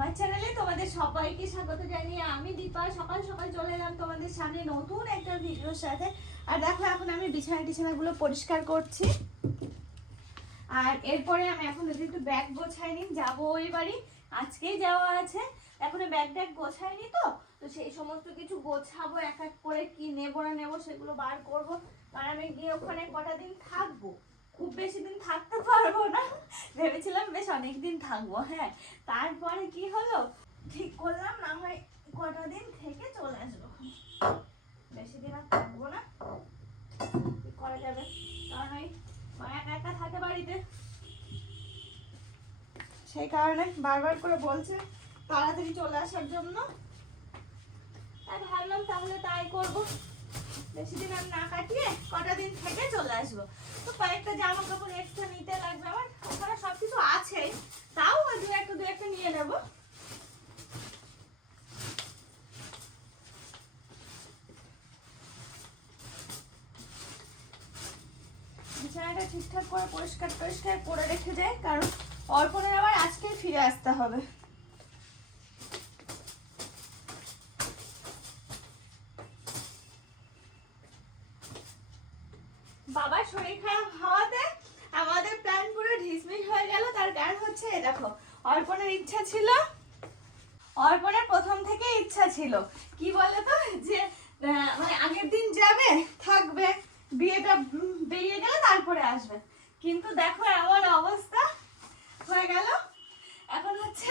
আমার চ্যানেলে তোমাদের সবাইকে স্বাগত জানিয়ে আমি দীপা সকাল সকাল চলে এলাম তোমাদের সামনে নতুন একটা ভিডিওর সাথে। আর দেখো এখন আমি বিছানাগুলো পরিষ্কার করছি। আর এরপরে আমি এখন একটু ব্যাগ গোছাইনি, যাবো ওই বাড়ি, আজকেই যাওয়া আছে। এখন ব্যাগ গোছাইনি, তো সেই সমস্ত কিছু গোছাবো, এক এক করে কি নেবো না নেবো সেগুলো বার করবো। কারণ আমি গিয়ে ওখানে কটা দিন থাকবো, খুব বেশি দিন থাকতে পারবো না, ভেবেছিলাম বেশ অনেক দিন থাকবো। হ্যাঁ, তারপরে কি হলো, ঠিক করলাম না হয় কটা দিন থেকে চলে আসবো, বেশি দিন আর থাকবো না। কি করা যাবে, কারণ ওই মা একা একা থাকে বাড়িতে, সেই কারণে বারবার করে বলছে তাড়াতাড়ি চলে আসার জন্য। তাই ভাবলাম তাহলে তাই করবো, বেশি দিন আর না কাটিয়ে কটা দিন থেকে চলে আসবো। তো কয়েকটা জামা কাপড় এক্সট্রা নিতে লাগবে, আমার ওখানে সবকিছু আছে, তাও ওই দু একটা নিয়ে নেবো। বিছানাটা ঠিকঠাক করে পরিষ্কার করে রেখে যায়, কারণ অর্পণের আবার আজকেই ফিরে আসতে হবে। বাবার শরীর খারাপ হওয়াতে আমাদের প্ল্যান পুরো ঢিসমিস হয়ে গেল। তার কারণ হচ্ছে দেখো, অর্পণের ইচ্ছা ছিল, অর্পণের প্রথম থেকে ইচ্ছা ছিল কি বলতো, যে মানে আগের দিন যাবে, থাকবে, বিয়েটা বেরিয়ে গেলে তারপরে আসবে। কিন্তু দেখো এমন অবস্থা হয়ে গেল, এখন হচ্ছে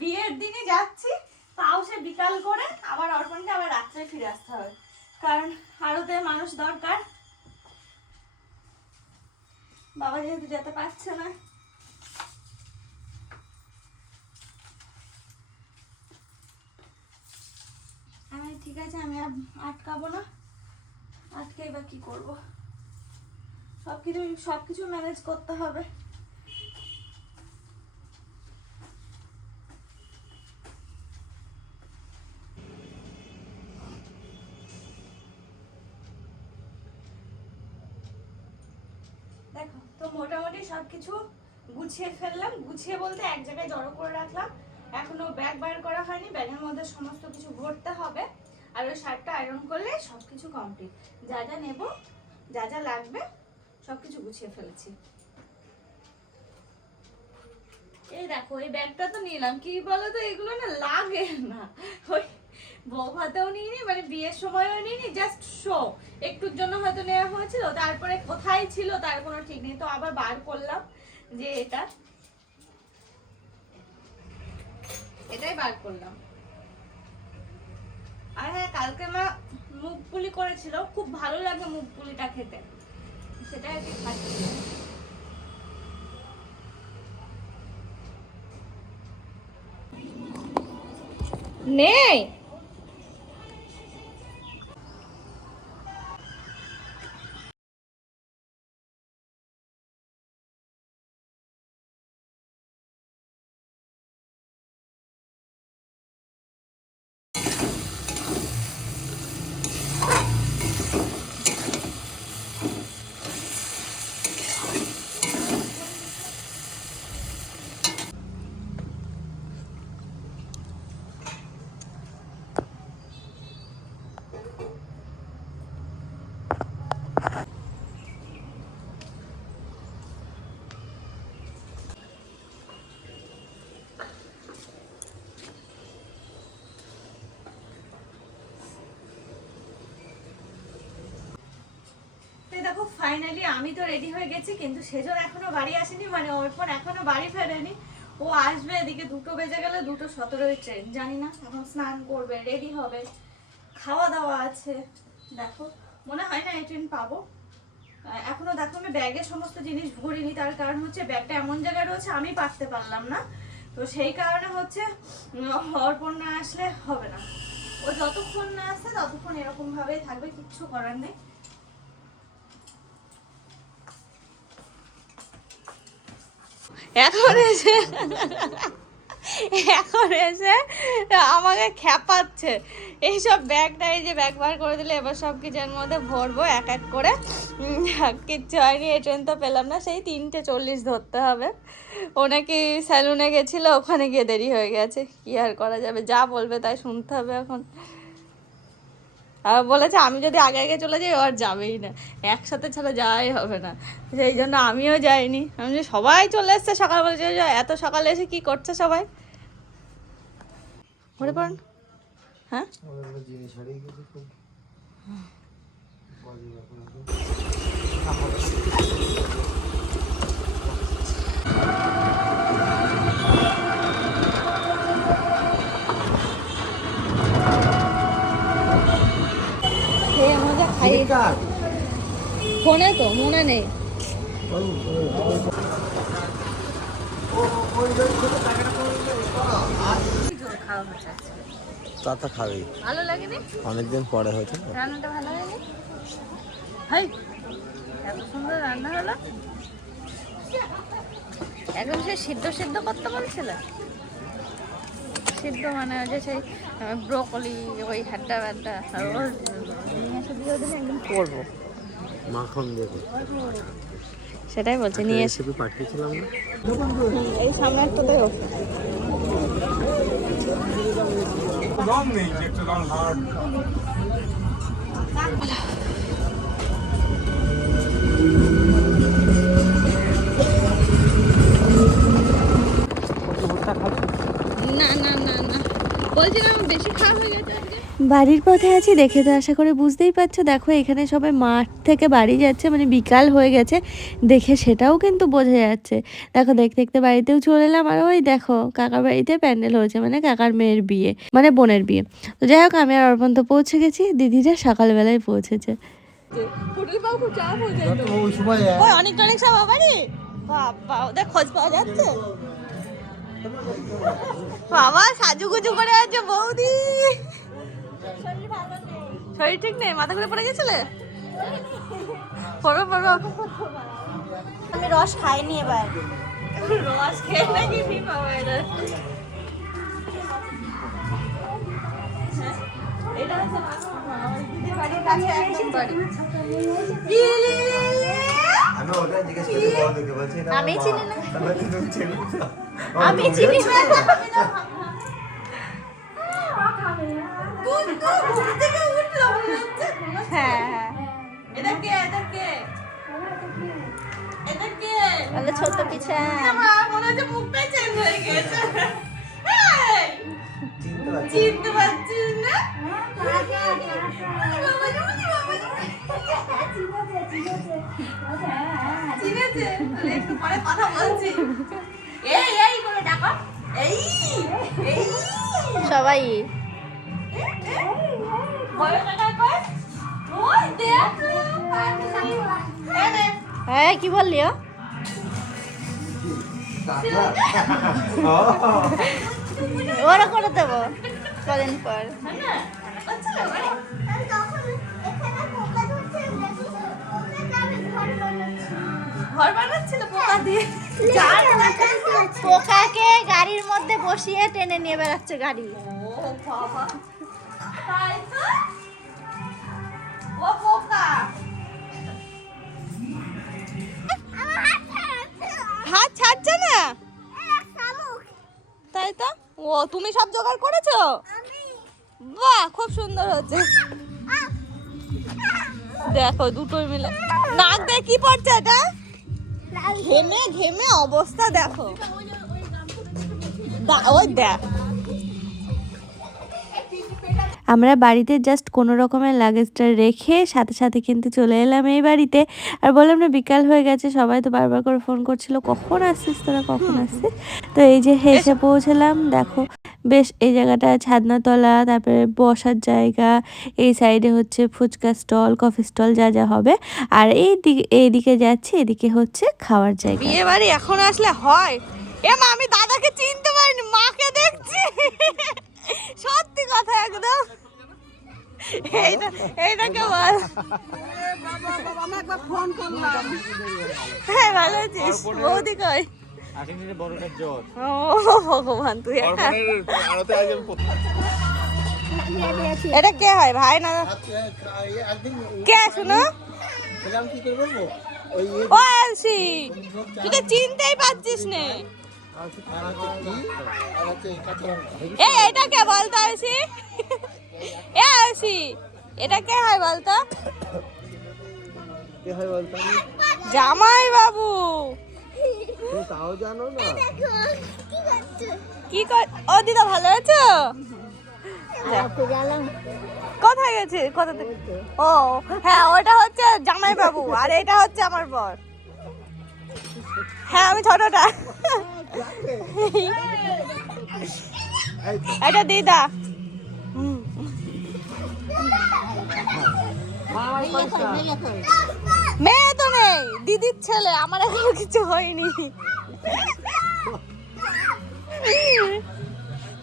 বিয়ের দিনে যাচ্ছি, তাও সে বিকাল করে, আবার অর্পণকে আবার রাত্রে ফিরে আসতে হবে, কারণ আরতে মানুষ দরকার। বাবা যেহেতু যেতে পারছে না, আমি ঠিক আছে, আমি আর আটকাবো না, আটকে বা কি করবো, সবকিছু ম্যানেজ করতে হবে। দেখো তো মোটামুটি সবকিছু গুছিয়ে ফেললাম, গুছিয়ে বলতে এক জায়গায় জড়ো করে রাখলাম। এখনো ব্যাগ বার করা হয়নি, ব্যাগের মধ্যে সমস্ত কিছু ভরতে হবে। আর ওই শার্টটা আয়রন করলে সবকিছু কমপ্লিট, যা যা নেব, যা যা লাগবে সবকিছু গুছিয়ে ফেলেছি। এই দেখো এই ব্যাগটা তো নিলাম, কি বলতো এগুলো না লাগে না, ওই বউ ভাতেও নিইনি, মানে বিয়ের সময়ও নিইনি, জাস্ট শো একটুর জন্য হয়তো নেওয়া হয়েছিল, তারপরে কোথায় ছিল তার কোনো ঠিক নেই, তো আবার বার করলাম যে এটাই বার করলাম। আর হ্যাঁ, কালকে মা মুগ পুলি করেছিল, খুব ভালো লাগে মুগ পুলিটা খেতে, সেটাই আর কি খাচ্ছি। নেই দেখো ফাইনালি আমি তো রেডি হয়ে গেছি, কিন্তু সেজন এখনো বাড়ি আসেনি, মানে অর্পণ এখনো বাড়ি ফেরেনি। ও আসবে, এদিকে 2টো বেজে গেলে, 2:17 ট্রেন, জানি না, এখন স্নান করবে, রেডি হবে, খাওয়া দাওয়া আছে। দেখো মনে হয় না এই ট্রেন পাবো। এখনো দেখো আমি ব্যাগে সমস্ত জিনিস ভরিনি, তার কারণ হচ্ছে ব্যাগটা এমন জায়গায় রয়েছে আমি পারতে পারলাম না, তো সেই কারণে হচ্ছে অর্পণ না আসলে হবে না। ও যতক্ষণ না আসে ততক্ষণ এরকম ভাবেই থাকবে, কিচ্ছু করার নেই। এখন এসে এখন এসে আমাকে খ্যাপাচ্ছে এইসব ব্যাগটা, এই যে ব্যাগ বার করে দিলে এবার সব কিছুর মধ্যে ভরবো এক এক করে। কিচ্ছু হয়নি, এই ট্রেন তো পেলাম না, সেই 3:40 ধরতে হবে। ও নাকি স্যালুনে গেছিলো, ওখানে গিয়ে দেরি হয়ে গেছে, কি আর করা যাবে, যা বলবে তাই শুনতে হবে এখন। আর বলেছে আমি যদি আগে আগে চলে যাই ও আর যাবেই না, একসাথে ছাড়া যাওয়াই হবে না, সেই জন্য আমিও যাইনি। আমি যে সবাই চলে এসছে সকাল, বলছে এত সকালে এসে কি করছে সবাই, মনে পড়ুন। হ্যাঁ ফোনে তো মনে নেই। চাটা খাবেই, ভালো লাগেনি, অনেকদিন পরে হয়েছে। রান্নাটা ভালো হয়নি, হাই এত সুন্দর রান্না হলো। একদম সে সিদ্ধ সিদ্ধ করতে বলছিল, সিদ্ধ মানে যে সেই ব্রোকলি ওই হাড্ডা ব্যাড্ডা ওর নিয়ে এসে দিয়ে দিলে একদম করবো মাখন দেবো, সেটাই বলছে নিয়ে এসে পাঠিয়েছিলাম না এই সামনেরটাতেই না না না না বলছিলাম বেশি খাওয়া হয়ে গেছে। বাড়ির পথে আছি দেখে তো আশা করে বুঝতেই পারছো, দেখো এখানে সবাই মাঠ থেকে বাড়ি যাচ্ছে, মানে বিকাল হয়ে গেছে দেখে সেটাও কিন্তু বোঝা যাচ্ছে। দেখো দেখতে দেখতে বাড়িতেও চলে এলাম, আর ওই দেখো কাকার বাড়িতে প্যান্ডেল হয়েছে, মানে কাকার মেয়ের বিয়ে, মানে বোনের বিয়ে। তো যাই হোক আমি আর অর্পণ তো পৌঁছে গেছি, দিদিরা সকালবেলায় পৌঁছেছে। অনেক অনেক সব বাড়ি বাবা, ওদের খোঁজ পাওয়া যাচ্ছে, বাবা সাজুগুজু করে আছে বৌদি। শরীর ঠিক নেই, মাথা ঘুরে পড়ে গেছিলে, পড়ো পড়ো। আমি রস খাইনি এবার, রস খেয়ে নাকি ঠিক হবে। এটা হচ্ছে দিদির বাড়ির কাছে একদম বাড়ি। আমি চিনি না, আমি চিনি না। হ্যাঁ ছোট পিছা মনে হচ্ছে মুখটাই চেঞ্জ হয়ে গেছে, চিনতে পারছিস না? চিনেছে, একটু পরে কথা বলছি। এই এই করে ডাকো, এই এই সবাই হ্যাঁ কি বললি? ওরা করে দেবো কদিন পর। পোকাকে গাড়ির মধ্যে বসিয়ে টেনে নিয়ে বেড়াচ্ছে গাড়ি। হাত ছাড়ছে না, তাই তো। ও তুমি সব জোগাড় করেছো? বাহ খুব সুন্দর হচ্ছে, দেখো দুটোই মিলে। নাক দিয়ে কি পড়ছে এটা? ঘেমে ঘেমে অবস্থা দেখো, ওই দেখ। আমরা বাড়িতে জাস্ট কোনো রকমের লাগেজটা রেখে সাথে সাথে কিন্তু চলে এলাম এই বাড়িতে। আর বললাম না বিকাল হয়ে গেছে, সবাই তো বারবার করে ফোন করছিল কখন আসছিস তোরা, কখন আসছিস। তো এই যে হেসে পৌঁছলাম, দেখো বেশ এই জায়গাটা ছাদনাতলা, তারপরে বসার জায়গা, এই সাইডে হচ্ছে ফুচকা স্টল, কফি স্টল, যা যা হবে। আর এইদিকে যাচ্ছে, এদিকে হচ্ছে খাওয়ার জায়গা। বিয়ে বাড়ি এখন আসলে হয়। এ মা আমি দাদাকে চিনতে পারিনি, মাকে দেখছি, সত্যি কথা একদম। এইটাকে বল। হ্যাঁ ভালো আছিস? বৌদি কই? আকিনের বড়টার জ্বর ও ভগবান তুই একটা আরতে আগে এটা কে হয় ভাই না কে শুনো এরকম কি করে বলবো ওই ও আলসি তুই তো চিনতেই পারছিস না এই এটা কে বলতো আলসি এ আলসি এটা কে হয় বলতো কে হয় বলতো জামাই বাবু তুমি তাও জানো না কি কর ও দিদা ভালো আছো কোথায় গেছে কোথা থেকে ও হ্যাঁ ওটা হচ্ছে জামাই বাবু আর এটা হচ্ছে আমার বর হ্যাঁ আমি ছোটটা এটা দিদা মেয়ে তো নেই দিদির ছেলে আমার এখনো কিছু হয়নি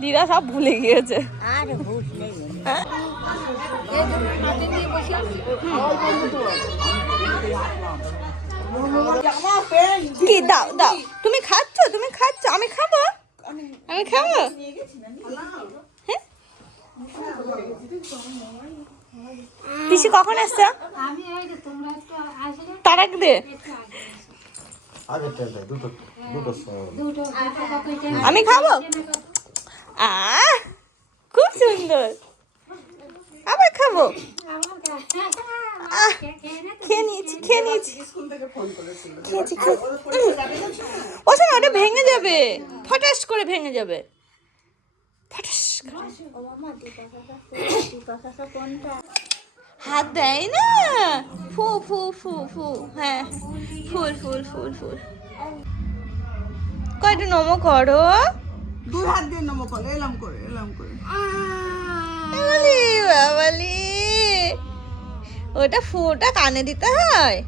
দিদা সব ভুলে গিয়েছে কি দাও দাও তুমি খাচ্ছ আমি খাবো হ্যাঁ? পিসি কখন আসছো তারাক দে আগে তেল দুটো দুটো আমি খাবো খুব সুন্দর আবার খাবো খেয়ে নিয়েছি ও শোনো ওটা ভেঙে যাবে ফটাস করে ভেঙে যাবে ফটাস করে। হাত দেয় না ফু ফু ফু ফু হ্যাঁ ফুল কয়টা নমো করো দুই হাত দিয়ে নমো করে এলাম করে বাবালি ওটা ফুটা কানে দিতে হয়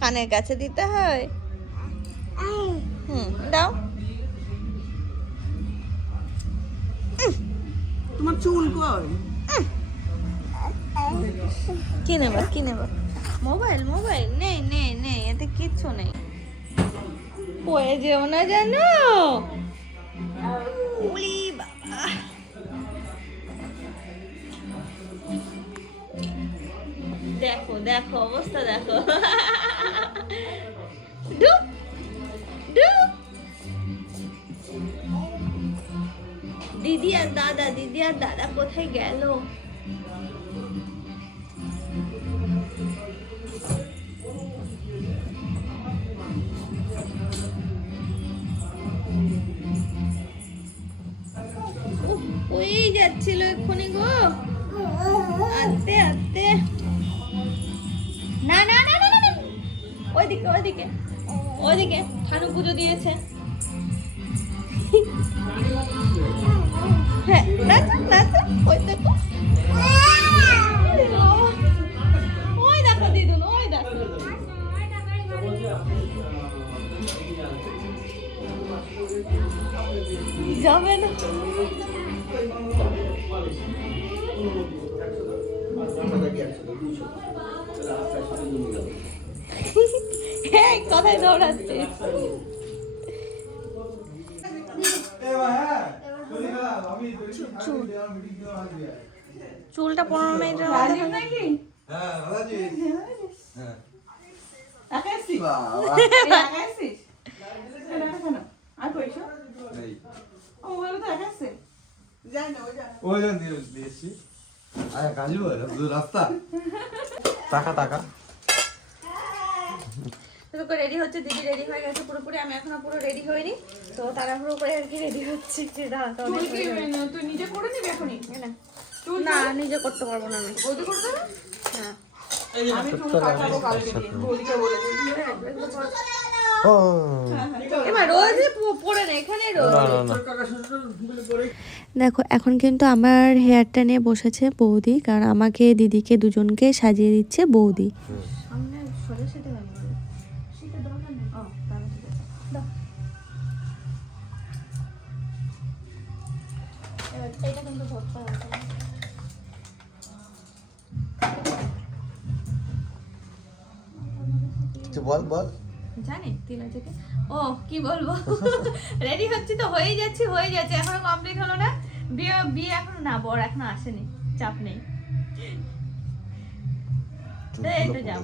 কানের কাছে দিতে হয় দাও তোমার চুল কই কি নেবা মোবাইল নেই এতে কিচ্ছু নেই পড়ে যেও না জানো উলি বাবা দেখো অবস্থা দেখো ডুব দিদি আর দাদা কোথায় গেল ওই যাচ্ছিল এক্ষুনি গো আস্তে না ওইদিকে ঠানু পুজো দিয়েছে হ্যাঁ নাচো ওই দেখো ওই দেখো দিদুন ওই দেখো যাবে না কোথায় দৌড়াচ্ছিস চুলটা 15 মিনিটের মধ্যে টাকা তো রেডি হচ্ছে দিদি রেডি হয়ে গেছে পুরোপুরি আমি এখনো পুরো রেডি হইনি তো তাড়াহুড়ো করে আর কি রেডি হচ্ছে যে দাঁড়া তো তুই নিজে করে নিবি এখনই না নিজে করতে পারবো না আমি বৌদি করতে হবে হ্যাঁ আমি চুল কাটাবো কালকে দিন বৌদিকে বলে দিই ও এবার রোজ পরে না এখানে রোজ না দেখো এখন কিন্তু আমার হেয়ারটা নিয়ে বসেছে বৌদি, কারণ আমাকে দিদিকে দুজনকে সাজিয়ে দিচ্ছে বৌদি। সামনে সোজা সেটা লাগে সেটা দরকার নেই ও তাহলে ঠিক আছে দাও এবার এটা কিন্তু ধরতে হবে কিছু বল জানি তিল আছে কি? ও কি বলবো, রেডি হচ্ছি তো হয়ে যাচ্ছে এখনো কমপ্লিট হলো না। বিয়ে বিয়ে এখনো না, বর এখনো আসেনি, চাপ নেই। এই তো যাও।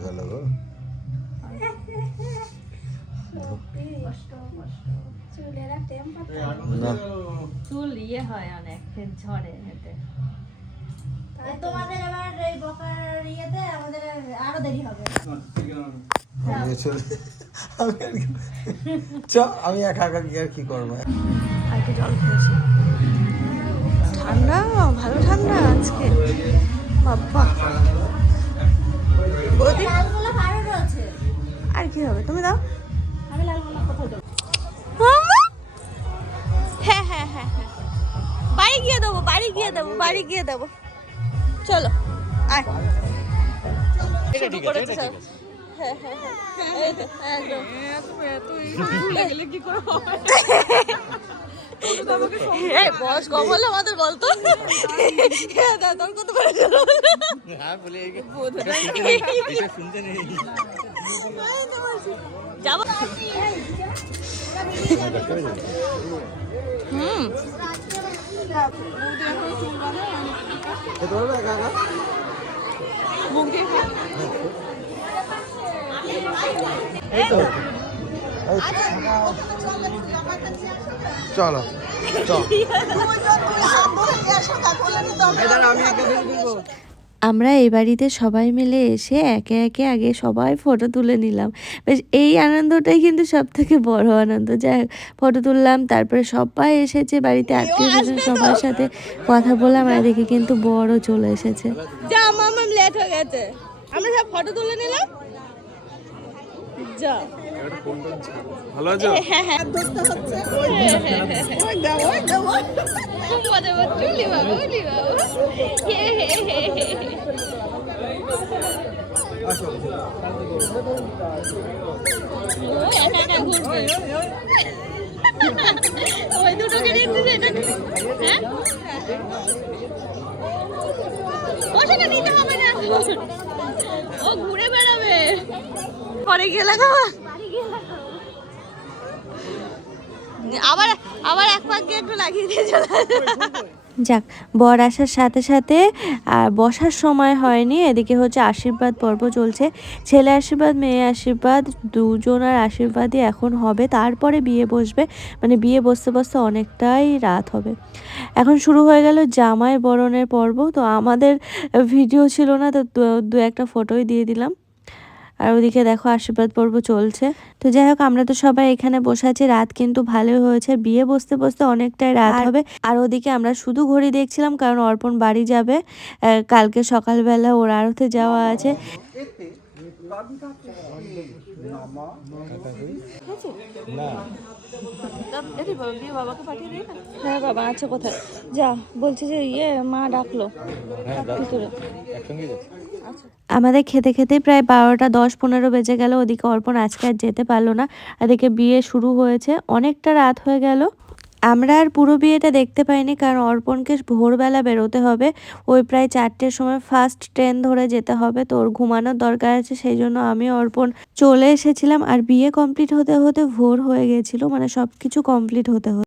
চুল ইয়ে হয় অনেক, ঝরে এতে। তোমাদের এবার এই বকার ইয়েতে আমাদের আরো দেরি হবে। আমি একা একা গিয়ে আর কি করবো? আর কি জল খেয়েছি। ঠান্ডা, ভালো ঠান্ডা আজকে বাবা। বৌদি লালগোলা কারোর আছে। আর কি হবে, তুমি দাও। আমি লালগোলা কোথায় দেবো? হ্যাঁ হ্যাঁ হ্যাঁ হ্যাঁ, বাড়ি গিয়ে দেবো। চলো আয়। শুরু করেছে সব। হ্যাঁ হ্যাঁ হ্যাঁ, এই তো একদম। এই বয়স কম হলো আমাদের, বলতো তোর কত বয়স হলো? যাবো। খেতে পারবে একা একা? এই তো। চলো আমরা এই বাড়িতে সবাই মিলে এসে একে একে আগে সবাই ফটো তুলে নিলাম। বেশ এই আনন্দটাই কিন্তু সব থেকে বড় আনন্দ। যাই হোক, ফটো তুললাম, তারপরে সবাই এসেছে বাড়িতে, আত্মীয় স্বজন সবার সাথে কথা বললাম, আর দেখি কিন্তু বড় চলে এসেছে। যা মামাম লেট হয়ে গেছে, আমরা সব ফটো তুলে নিলাম। যা ভালো আছো? হ্যাঁ হ্যাঁ, খুব মজা হচ্ছে। উলি বাবা, উলি বাবা, হে হে হে হে। আসো। ও একা একা ঘুরবে। ওই দুটোকে দেখছিস এটা? হ্যাঁ, ওটাকে নিতে হবে না, ও ঘুরে বেড়াবে। পরে গিয়ে লাগাবো, আবার আবার এক পাক গিয়ে একটু লাগিয়ে দিয়ে চলে আসবে। যাক, বর আসার সাথে সাথে আর বসার সময় হয়নি, এদিকে হচ্ছে আশীর্বাদ পর্ব চলছে। ছেলে আশীর্বাদ, মেয়ে আশীর্বাদ, দুজনের আশীর্বাদই এখন হবে, তারপরে বিয়ে বসবে। মানে বিয়ে বসতে বসতে অনেকটাই রাত হবে। এখন শুরু হয়ে গেল জামাই বরণের পর্ব। তো আমাদের ভিডিও ছিল না, তো দু একটা ফটোই দিয়ে দিলাম। আর ওদিকে দেখো আশীর্বাদ পর্ব চলছে। তো যাই হোক, আমরা তো সবাই এখানে বসে আছি। রাত কিন্তু ভালোই হয়েছে, বিয়ে বসতে বসতে অনেকটাই রাত হবে। আর ওদিকে আমরা শুধু ঘড়ি দেখছিলাম, কারণ অর্পণ বাড়ি যাবে, কালকে সকালবেলা ওর আড়তে যাওয়া আছে। হ্যাঁ বাবা আছে কোথায়, যা বলছি যে ইয়ে মা ডাকলো ভিতরে। আমাদের খেতে খেতে প্রায় 12টা 10-15 বেজে গেল। ওদিকে অর্পণ আজকে আর যেতে পারলো না, এদিকে বিয়ে শুরু হয়েছে, অনেকটা রাত হয়ে গেল। আমরা আর পুরো বিয়েটা দেখতে পাইনি, কারণ অর্পণকে ভোরবেলা বেরোতে হবে। ওই প্রায় 4টের সময় ফার্স্ট ট্রেন ধরে যেতে হবে, তো ওর ঘুমানোর দরকার আছে, সেই জন্য আমি অর্পণ চলে এসেছিলাম। আর বিয়ে কমপ্লিট হতে হতে ভোর হয়ে গেছিলো, মানে সব কিছু কমপ্লিট হতে হতে।